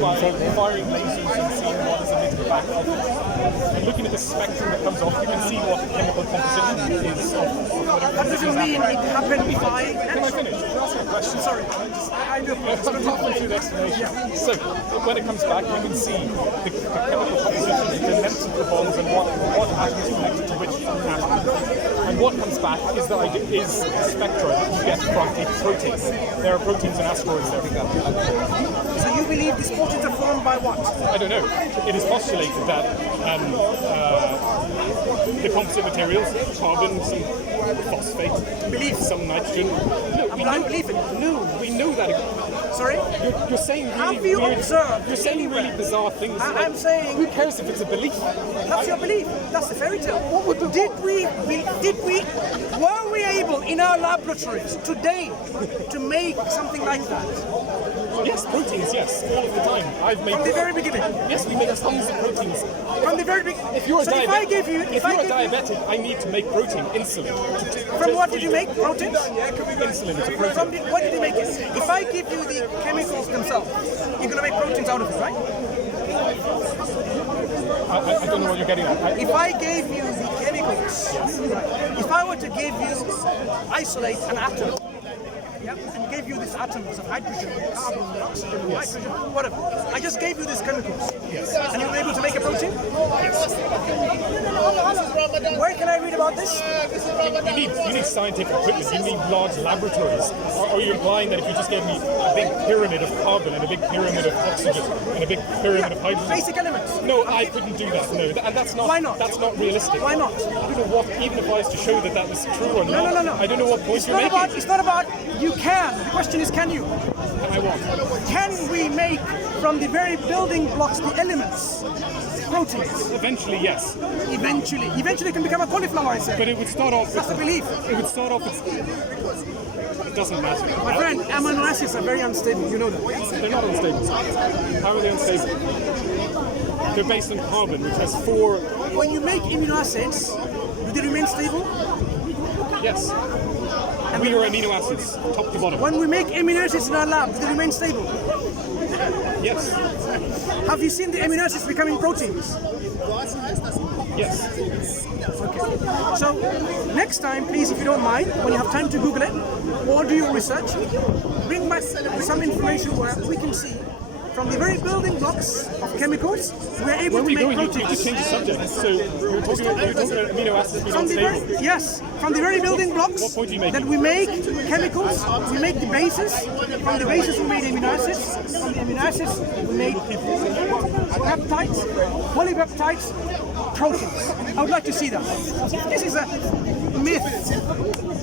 by firing lasers and seeing what is emitted back off it. And looking at the spectrum that comes off, you can see what the chemical composition is of What does it mean it happened by... Can I finish? Can I ask you a question? Sorry, I do. I'm talking through the explanation. Yeah. So, when it comes back, you can see the chemical composition, the lengths of the bonds, and what atoms connected to which atom. And what comes back is the spectra that you get from a protein. There are proteins and asteroids there. So you believe these proteins are formed by what? I don't know. It is postulated that the composite materials, carbon, some phosphate, Believe some nitrogen. No, I don't believe it. No, we know that. Sorry? You're saying really Have you weird, observed you're saying really bizarre things. I'm saying... Who cares if it's a belief? That's your belief. That's the fairy tale. Were we able in our laboratories today to make something like that? Yes, proteins, yes, all of the time. I've made From the very beginning? Yes, we make tons of proteins. From the very beginning? If you're a diabetic, I need to make protein, insulin. From what did you make proteins? Insulin is a protein. What did you make it? If I give you the chemicals themselves, you're going to make proteins out of it, right? I don't know what you're getting at. If I gave you the chemicals, if I were to give you, isolate an atom, and gave you these atoms of hydrogen, carbon, oxygen, nitrogen, whatever. I just gave you these chemicals. Yes. And you were able to make a protein? Yes. Where can I read about this? You need scientific equipment. You need large laboratories. Or are you implying that if you just gave me a big pyramid of carbon and a big pyramid of oxygen and a big pyramid of hydrogen? Basic elements. No, I couldn't do that. No, and that's not. Why not? That's not realistic. Why not? I don't know what. Even if I was to show that was true or not. No. I don't know what point you're making. It's not about you can. The question is, can you? Can I what? Can we make from the very building blocks, the elements, proteins? Eventually, yes. Eventually it can become a cauliflower, I said. But it would start off. That's the belief. It would start off. It doesn't matter. My friend, amino acids are very unstable. You know that. They're not unstable. How are they unstable? They're based on carbon, which has 4. When you make amino acids, do they remain stable? Yes. And we are amino acids, top to bottom. When we make amino acids in our lab, do they remain stable? Yes. Have you seen the amino acids becoming proteins? Yes. Okay. So next time, please, if you don't mind, when you have time to Google it or do your research, bring back some information where we can see from the very building blocks of chemicals, we're able to make proteins. You just change the subject. So you're talking about amino acids being unstable. Yes, from the very building blocks that we make chemicals, we make the bases. From the bases we made amino acids. From the amino acids we made peptides, polypeptides, proteins. I would like to see that. This is a myth.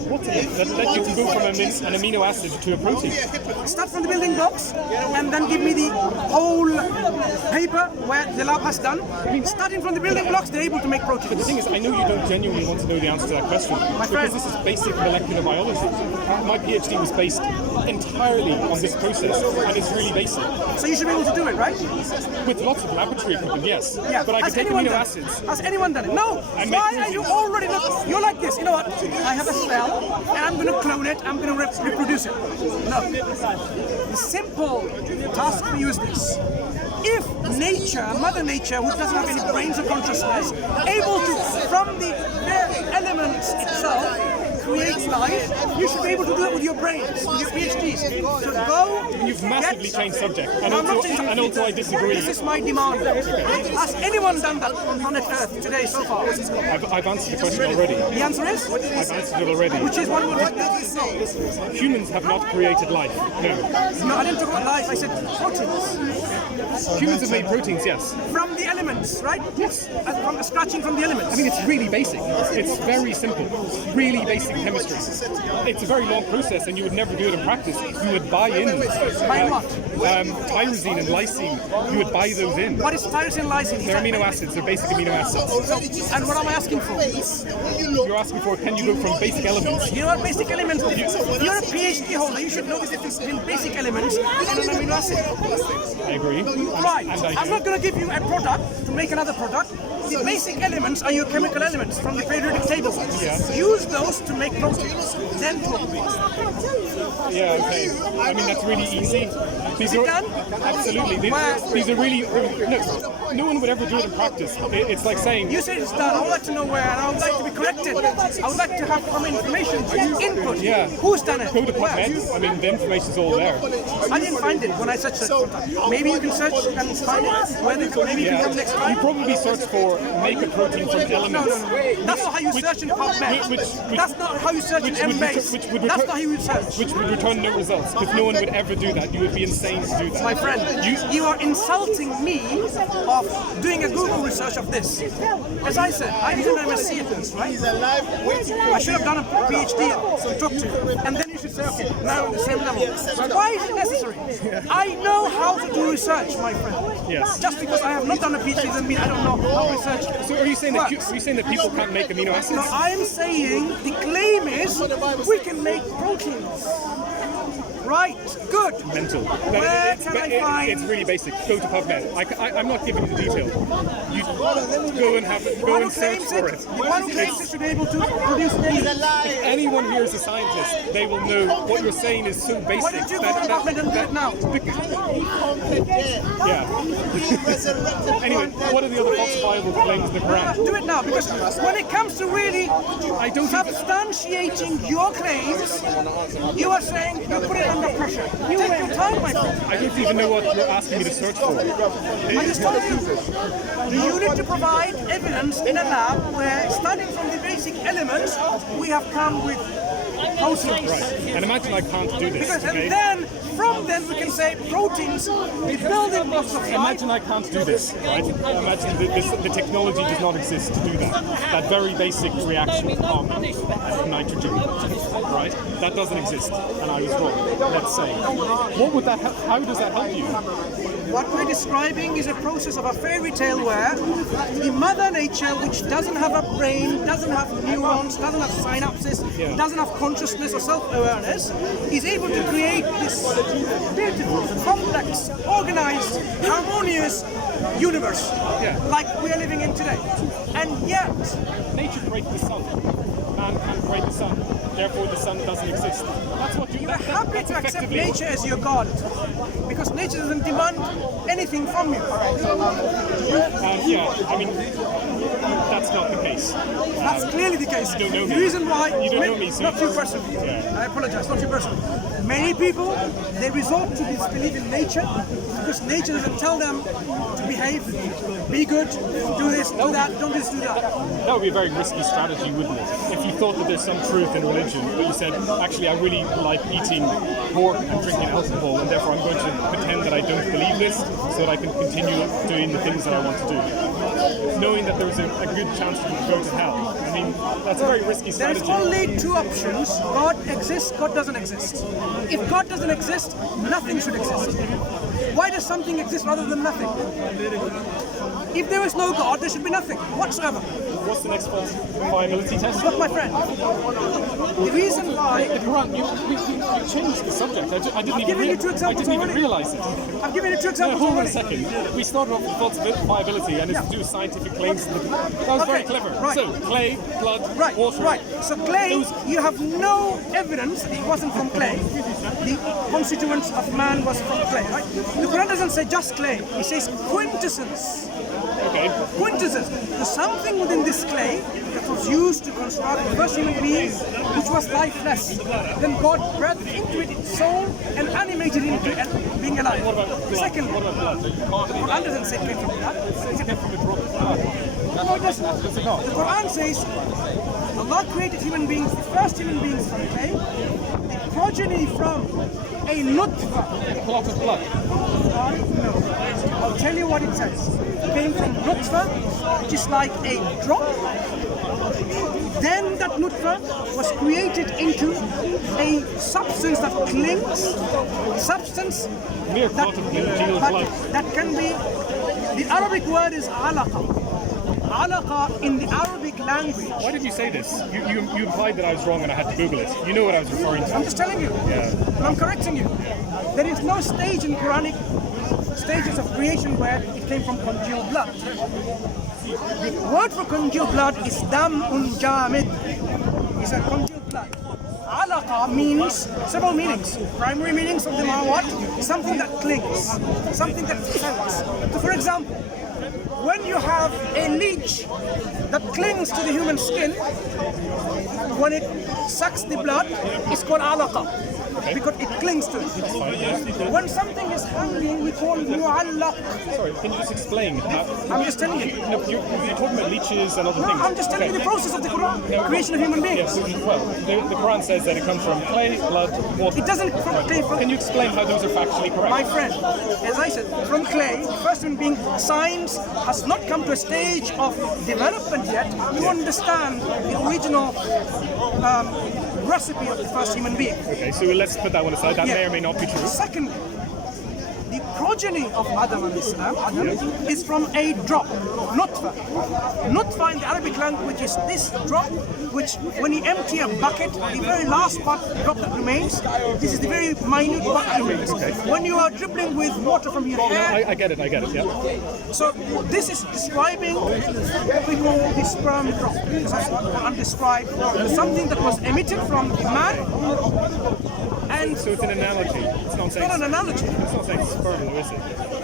What's a myth? That led you to go from an amino acid to a protein? Start from the building blocks and then give me the whole paper where the lab has done. I mean, starting from the building blocks, they're able to make proteins. But the thing is, I know you don't genuinely want to know the answer to that question. Because this is basic molecular biology. My PhD was based entirely on this process, and it's really basic. So you should be able to do it, right? With lots of laboratory equipment, yes. Yeah. But I can take amino acids. Has anyone done it? No. Why are you already not? You're like this. You know what? I have a cell, and I'm going to clone it. I'm going to reproduce it. No. The simple task for you is this. If nature, Mother Nature, which doesn't have any brains or consciousness, able to, from the elements itself, create life, you should be able to do it with your brains, with your PhDs. So go. You've massively changed subject, and also I disagree. This is my demand. Has anyone done that on planet Earth today so far? I've answered the question already. The answer is? I've answered it already. Which is what humans have not created life. No, I didn't talk about life. I said proteins. Humans have made proteins, yes. From the elements, right? Yes. From scratching from the elements. I mean, it's really basic. It's very simple. Really basic chemistry. It's a very long process, and you would never do it in practice. You would buy in. Buy what? Tyrosine and lysine. You would buy those in. What is tyrosine and lysine? They're amino acids. They're basic amino acids. And what am I asking for? You're asking for, can you go from basic elements? You know what basic elements are? If you're a PhD holder, you should know the difference between basic elements and an amino acid. I agree. Right. I'm not going to give you a product to make another product. the basic elements are your chemical elements from the periodic table. Use those to make proteins, then talk. Yeah, okay. I mean, that's really easy. These are done? Absolutely. These are really no one would ever do it in practice. It's like saying you said it's done. I would like to know where, and I would like to be corrected. I would like to have some information, input. Yeah. Who's done it? Go to PubMed. I mean, the information's all there. I didn't find it when I searched it. Maybe you can search and find it. Maybe you can come next time. You probably search for make a protein from elements. No. That's not how you search in PubMed. That's not how you search in MBase. That's not how you search. Which would return no results, because no one would ever do that. You would be insane to do that. My friend, you are insulting me of doing a Google research of this. As I said, I did an MSc at this, right? I should have done a PhD to talk to you. And then you should say, okay, now we're on the same level. Why is it necessary? I know how to do research, my friend. Yes. Just because I have not done a PhD doesn't mean I don't know how research works. So are you saying that people can't make amino acids? No, I'm saying the claim is we can make proteins. Right, good. Mental. Where can I find? It's really basic. Go to PubMed. I'm not giving you the detail. You go and search for it. The one who claims it should be able to produce data. If anyone here is a scientist, they will know what you're saying is so basic. Why don't you go to PubMed and do it now? Yeah. Anyway, what are the other falsifiable claims in the Quran? Do it now, because when it comes to really substantiating your claims, you are saying you put it under pressure. Take your time, my friend. I don't even know what you're asking me to search for. I just told you. You need to provide evidence in a lab where, starting from the basic elements, we have come with proteins. Right. And imagine I can't do this. Because, okay? and then, from then, we can say proteins, the building blocks of life. Imagine I can't do this, right? Imagine the technology does not exist to do that. That very basic reaction of nitrogen, right? That doesn't exist, and I was wrong, let's say. What would that how does that help you? What we're describing is a process of a fairy tale where the mother nature, which doesn't have a brain, doesn't have neurons, doesn't have synapses, doesn't have consciousness or self-awareness, is able to create this beautiful, complex, organized, harmonious universe like we are living in today. And yet, nature created the sun. Man can't create the sun. Therefore, the sun doesn't exist. That's what you are happy to accept nature as your god, because nature doesn't demand anything from you. Yeah, I mean, that's not the case. That's clearly the case. You don't know me. The reason why you don't know me, so not you personally. I apologize, not you personally. Many people, they resort to this belief in nature because nature doesn't tell them to behave, be good, do this, do that, don't do this, do that. That would be a very risky strategy, wouldn't it? If you thought that there's some truth in religion, but you said, actually, I really like eating pork and drinking alcohol, and therefore I'm going to pretend that I don't believe this so that I can continue doing the things that I want to do. Knowing that there's a good chance that you go to hell. I mean, that's a very risky strategy. There's only two options. God exists, God doesn't exist. If God doesn't exist, nothing should exist. Why does something exist rather than nothing? If there is no God, there should be nothing whatsoever. What's the next viability test? Look, my friend, the reason why... The Quran, you changed the subject. I didn't even realize it. I've given you two examples hold on already. a second. We started off with falsifiability and it's to do with scientific claims. That was very clever. Right. So, clay, blood, water. Right. So clay, you have no evidence that it wasn't from clay. The constituents of man was from clay, right? The Quran doesn't say just clay. It says quintessence. Okay. Quintessence. There's something within this clay that was used to construct the first human being, which was lifeless. Then God breathed into it its soul and animated it into being alive. What about blood? Second, what about blood? the Quran doesn't say came from blood. It came from a drop of blood. No, it doesn't. Does it not? The Quran says Allah created human beings, the first human beings from clay, the progeny from a nutfa. A clot of blood. No. I'll tell you what it says. It came from nutfa, which is like a drop. Then that nutfa was created into a substance that clings, substance Mere clot of genial blood. that can be, the Arabic word is alaqa. Alaqa in the Arabic language. Why did you say this? You implied that I was wrong and I had to Google it. You know what I was referring to. I'm just telling you. Yeah. I'm correcting you. There is no stage in Quranic stages of creation where it came from congealed blood. The word for congealed blood is dam'un jamid. It's a congealed blood. Alaqa means several meanings. Primary meanings of them are what? Something that clings, something that hangs. So for example, when you have a leech that clings to the human skin, when it sucks the blood, it's called alaqa. Because it clings to it. When something is hanging, we call mu'allaq. Sorry, can you just explain? I'm just telling you. No, you're talking about leeches and other things. I'm just telling you the process of the Quran, creation of human beings. Yes, well, the Quran says that it comes from clay, blood, water. It doesn't from clay. Can you explain how those are factually correct? My friend, as I said, from clay, first human being, science has not come to a stage of development yet to understand the original recipe of the first human being. Okay, so let's put that one aside. That may or may not be true. Second, the progeny of Adam is from a drop, nutfa. Nutfa in the Arabic language is this drop, which when you empty a bucket, the very last drop that remains, this is the very minute part that remains. When you are dribbling with water from your hair. I get it, yeah. So this is describing what we call the sperm drop. Because that's what Quran described something that was emitted from the man. And so it's an analogy. It's not saying. It's not an analogy. It's not saying sperm, though, is it?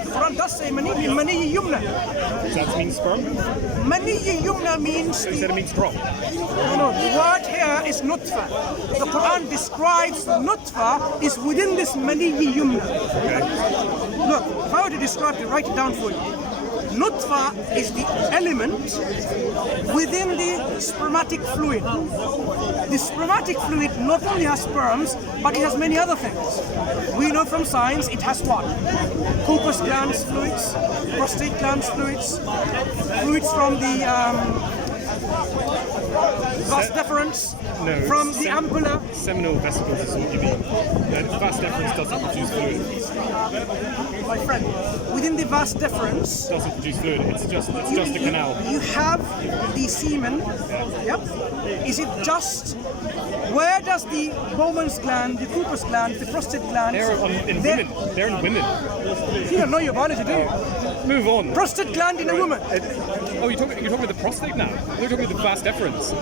The Quran does say mani yumna. Does that mean sperm? Mani yumna means. You said it means drop. No, the word here is nutfa. The Quran describes nutfa is within this mani yumna. Okay. Look, if I were to describe it, write it down for you. Nutfa is the element within the spermatic fluid. The spermatic fluid not only has sperms, but it has many other things. We know from science it has what? Corpus glands fluids, prostate glands fluids, fluids from the vas deferens, from the ampulla. Seminal vesicles is what you mean. The vas deferens doesn't produce fluid. My friend, within the vas deferens doesn't produce fluid. It's just a canal. You have the semen. Yep. Is it just? Where does the Bowman's gland, the Cooper's gland, the prostate gland? They're in women. They're in women. You don't know your biology, do you? Move on. Prostate gland in a woman. Oh, you're talking about the prostate now? You're talking about the vas deferens.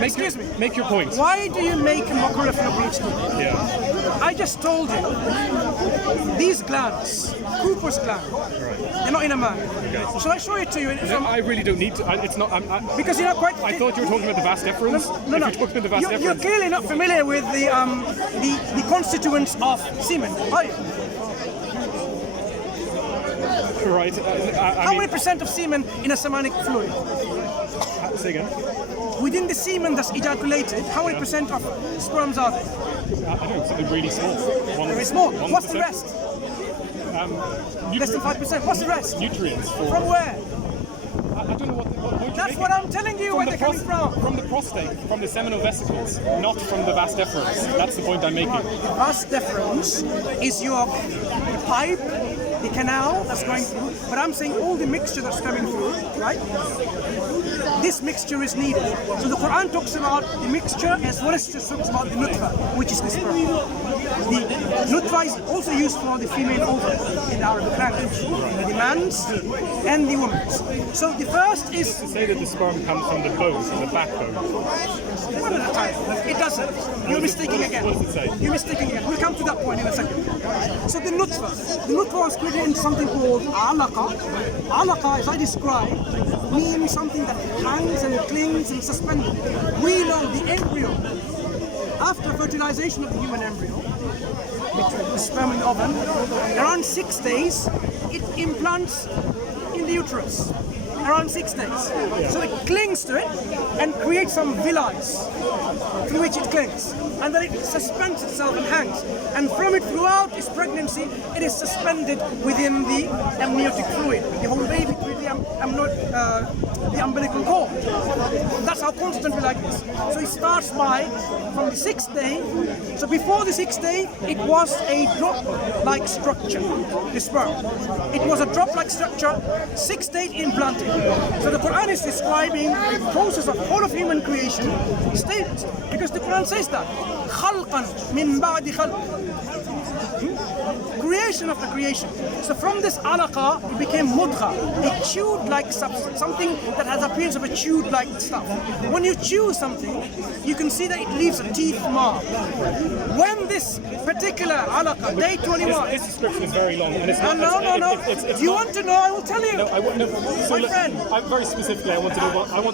Excuse me. Make your point. Why do you make a mockery of your PhD? Yeah. I just told you, these glands, Cooper's gland, they're not in a man. Okay. Shall I show it to you? No, I really don't need to. It's not. Because you're not quite. I thought you were talking about the vas deferens. No. You're talking about the vas deferens. You're clearly not familiar with the constituents of semen, are you? Right. How many percent of semen in a semantic fluid? Say again. Within the semen that's ejaculated, how many percent of sperms are there? I don't know, something really small. Very small. 1%. What's the rest? Less than 5%. What's the rest? Nutrients. From where? I don't know what That's what I'm telling you, where they're coming from. From the prostate, from the seminal vesicles, not from the vas deferens. That's the point I'm making. The vas deferens is your pipe, the canal that's going through, but I'm saying all the mixture that's coming through, right? This mixture is needed. So the Quran talks about the mixture as well as it talks about the nutfa, which is the sperm. The nutfa is also used for the female ovum in the Arabic language, the man's and the woman's. So the first is to say that the sperm comes from the bone, from the backbone. One at a time. It doesn't. You're mistaking again. What does it say? You're mistaking again. We'll come to that point in a second. So the nutfa. The nutfa was created into something called alaqa. Alaqa, as I described, means something that hangs and clings and suspended. We know the embryo, after fertilization of the human embryo, between the sperm and the ovum, around 6 days, it implants in the uterus. Around 6 days. So it clings to it and creates some villi through which it clings. And then it suspends itself and hangs. And from it throughout its pregnancy, it is suspended within the amniotic fluid, the whole baby through the umbilical cord. That's how constantly like this. So it starts from the 6th day. So before the 6th day, it was a drop-like structure, the sperm. It was a drop-like structure, 6th day implanted. So the Quran is describing the process of whole of human creation stages, because the Quran says that خلقا من بعد خلق. Creation function of the creation. So from this alaqa, it became mudgha, a chewed-like substance, something that has appearance of a chewed-like stuff. When you chew something, you can see that it leaves a teeth mark. When this particular alaqa, day 21... This description is very long, and it's not... No. Do you want to know? I will tell you. No, I won't. No. So My friend. Very specifically, I want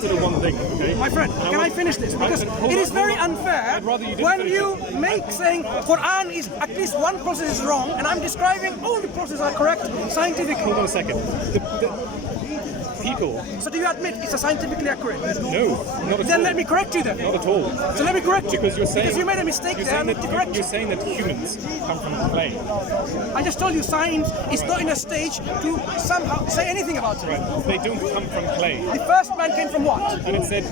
to know one thing, okay? My friend, can I finish this? Because it is very unfair when you make saying Quran is at least one process is wrong, and I'm describing all the processes are correct scientifically. Hold on a second. People. So do you admit it's a scientifically accurate? No, not at all. Then let me correct you then. Not at all. So let me correct you. Because you're saying... Because you made a mistake there, I need to correct you. You're saying that humans come from clay. I just told you science is not in a stage to somehow say anything about it. Right. They don't come from clay. The first man came from what? And it said...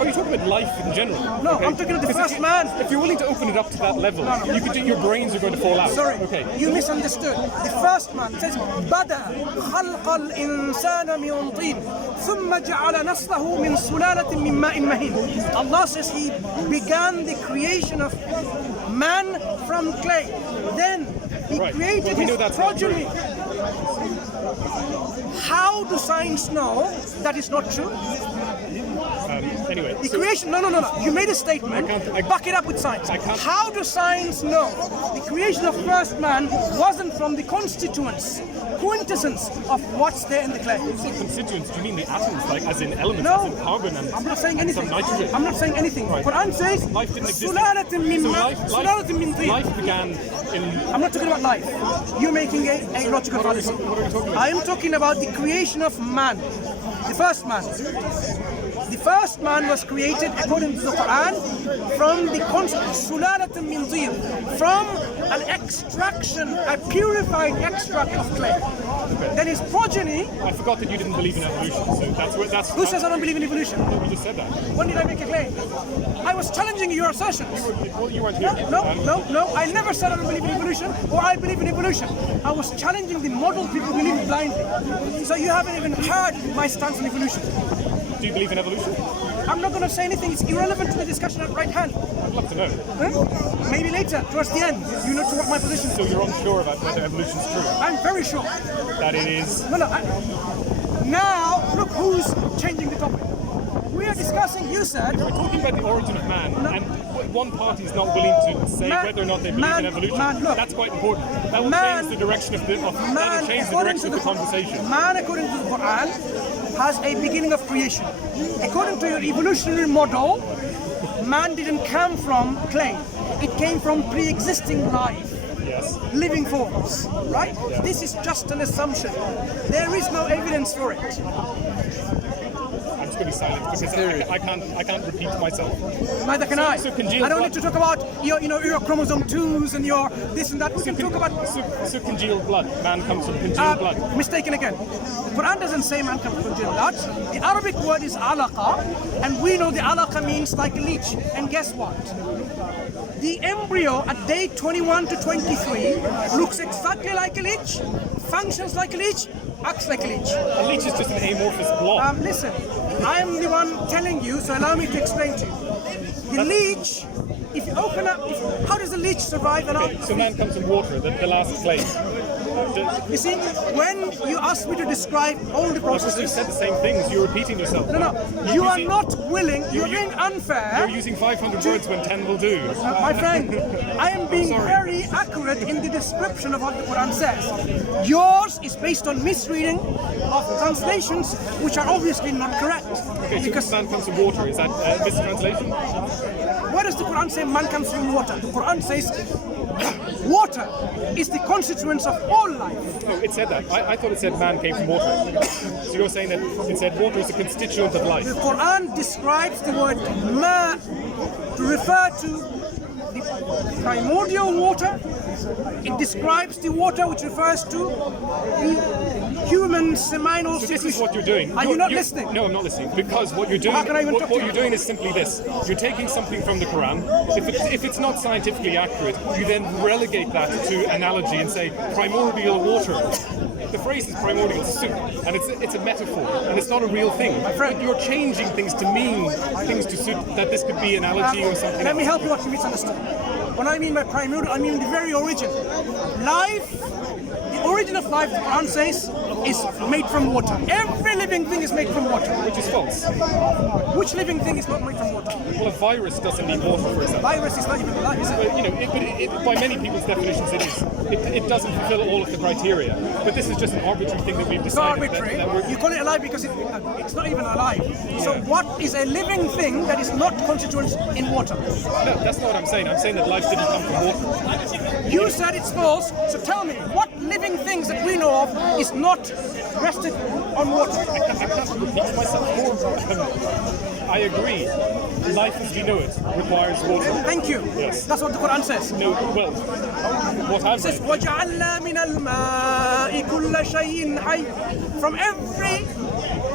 Are you talking about life in general? No, okay. I'm talking about the first man. If you're willing to open it up to that level, you could do, your brains are going to fall out. Sorry, okay. You misunderstood. The first man says, "Bada خلق الإنسان من طين, ثم جعل نسله من سلالة من ماء مهين." Allah says He began the creation of man from clay. Then He created his progeny. How do science know that is not true? Anyway, the creation, no. You made a statement, back it up with science. How does science know the creation of first man wasn't from the constituents, quintessence of what's there in the clay? Constituents, do you mean the atoms, like as in elements, no, as in carbon and I'm not saying anything. Some nitrogen? I'm not saying anything. Right. Quran says, life didn't exist. Life began in... I'm not talking about life. You're making a logical fallacy. What are you talking about? I am talking about the creation of man, the first man. The first man was created, according to the Quran, from the sulalatin min tin, from an extraction, a purified extract of clay. Okay. Then his progeny... I forgot that you didn't believe in evolution, so that's... Who says I don't believe in evolution? You just said that. When did I make a claim? I was challenging your assertions. You weren't here. No. I never said I don't believe in evolution, or I believe in evolution. I was challenging the model people believe blindly. So you haven't even heard my stance on evolution. Do you believe in evolution? I'm not going to say anything. It's irrelevant to the discussion at right hand. I'd love to know. Huh? Maybe later, towards the end, you know to what my position is. So you're unsure about whether evolution is true? I'm very sure. That it is? No. Now, look who's changing the topic. We are discussing, you said... We're talking about the origin of man, and one party is not willing to say whether or not they believe in evolution. That's quite important. That will change the direction of the conversation. Man, according to the Quran, has a beginning of creation. According to your evolutionary model, man didn't come from clay. It came from pre-existing life. Yes. Living forms, right? Yeah. This is just an assumption. There is no evidence for it. I'm just going to be silent because I can't repeat myself. Neither can I. I don't need to talk about your chromosome 2s and your this and that. We can talk about congealed blood. Man comes from congealed blood. Mistaken again. The Quran doesn't say man comes from congealed blood. The Arabic word is alaqa, and we know the alaqa means like a leech. And guess what? The embryo at day 21 to 23 looks exactly like a leech, functions like a leech, acts like a leech. A leech is just an amorphous blob. Listen, I am the one telling you, so allow me to explain to you. The leech, if you open up, how does the leech survive? So man comes from water, the last clay. You see, when you ask me to describe all the processes... You said the same things, you're repeating yourself. No, you are not willing, you're being unfair. You're using 500 words when 10 will do. My friend, I am being very accurate in the description of what the Quran says. Yours is based on misreading of translations which are obviously not correct. Okay, because man comes from water, is that mistranslation? Where does the Quran say man comes from water? The Quran says water is the constituents of all life. No, it said that. I thought it said man came from water. So you're saying that it said water is a constituent of life. The Quran describes the word ma to refer to the primordial water. It describes the water which refers to the human seminal secretion. This is what you're doing. Are you not listening? No, I'm not listening. Because what you're doing, what you're doing is simply this. You're taking something from the Quran. If it's not scientifically accurate, you then relegate that to analogy and say primordial water. The phrase is primordial soup, and it's a metaphor, and it's not a real thing. My friend, you're changing things to mean things to suit that this could be analogy or something. Let me help you what you misunderstood. When I mean by primordial, I mean the very origin. Life, the origin of life, the Quran says, is made from water. Every living thing is made from water. Which is false. Which living thing is not made from water? Well, a virus doesn't need water, for example. Virus is not even alive, is it? But, you know, by many people's definitions, it is. It doesn't fulfill all of the criteria. But this is just an arbitrary thing that we've It's decided. arbitrary. That we're, You call it alive because it's not even alive. So what is a living thing that is not constituent in water? no, that's not what I'm saying. I'm saying that life didn't come from water. You said it's false, so tell me, what living things that we know of is not rested on water? I can't repeat myself more. I agree. Life as we know it requires water. Thank you. Yes. That's what the Quran says. No, well, what I've It says, read, وَجَعَلْنَا مِنَ الْمَاءِ كُلَّ شَيْءٍ حَيٍّ.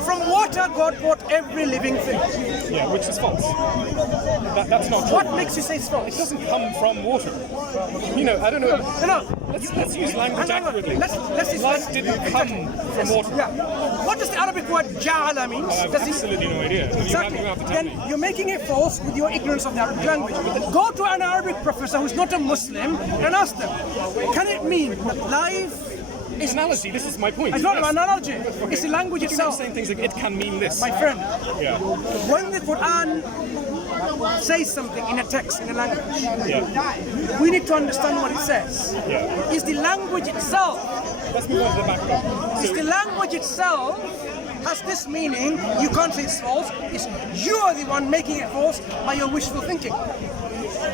From water, God brought every living thing. yeah, which is false. That's not true. What makes you say it's It false? doesn't come from water. You know, I don't know. No. Let's use language accurately. Let's Life didn't come from water. Yeah. What does the Arabic word ja'ala mean? I have Does it- absolutely no idea. Exactly. You have to tell Then me. you're making it false with your ignorance of the Arabic language. Go to an Arabic professor who's not a Muslim and ask them, can it mean that life is... Analogy, this is my point. It's not Yes. an analogy. It's the language You keep itself. saying things like it can mean this. My friend, Yeah. when the Quran says something in a text, in a language, Yeah. we need to understand what it says. Yeah. Is the language itself, Let's move on to the background. is the language itself has this meaning, you can't say it's false, it's you are the one making it false by your wishful thinking.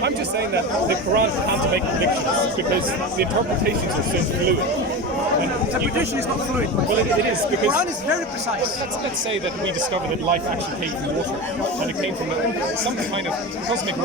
I'm just saying that the Quran can't make predictions because the interpretations are so fluid. And Interpretation is not fluid. well, it is The because Quran is very precise. let's say that we discover that life actually came from water and it came from some kind of cosmic